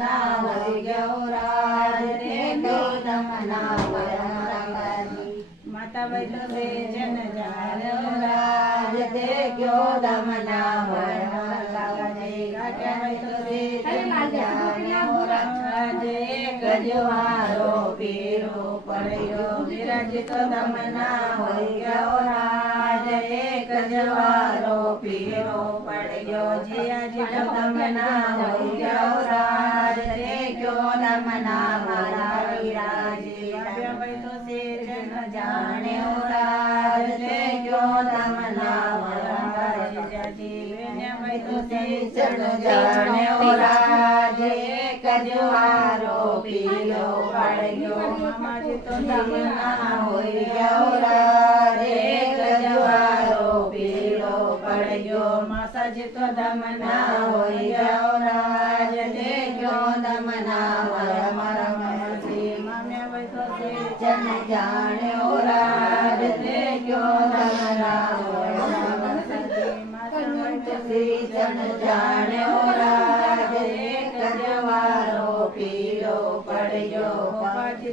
ना होई गयो राज देखो दमना माता बैठो से जन जानो राज देखो दमना गजवारो पीरो पड़ियो विराजित दमना होई गयो राज एक जवारो पीरो पड़ियो जिया जित दमना होई गयो राज देखो दमना मारा विराजी बैठो से जन जाने राज देखो दमना मारा बैठो से जन जाने राज एक जवारो पीरो पड़ियो मामा तो दमना होई गयो राज एक जवारो पीरो पड़ियो मासा जी तो दमना होई गयो राज देखो दमना मारा मसी मामे बैठो से जन जाने राज देखो दमना जन जाने राज एक जवारो पीरो पड़ियो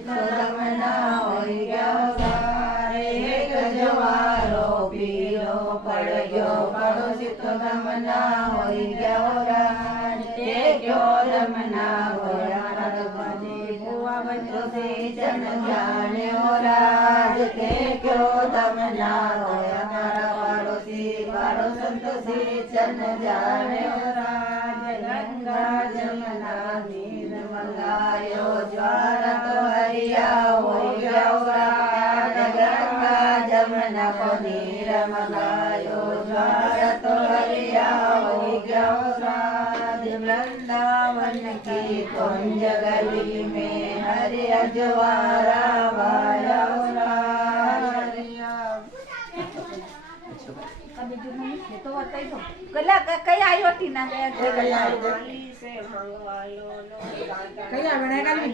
दमना होई गयो राज एक जवारो पीरो पड़ियो पड़ोसी तो दमना होई गयो राज देखो दमना होया बुआ बच्चो से जन जाने राज देखो दमना होया मारा पड़ोसी पाड़ो संतोषी जन जाने राज गंगा जमुना नीर मंगायो ज्वार तो हरिया होई गयो राज गंगा जमुना को नीर मंगायो ज्वार तो हरिया होई गयो राज वृंदावन की कुंज गली में हरि अजवारा वाया कई आयो टीना कई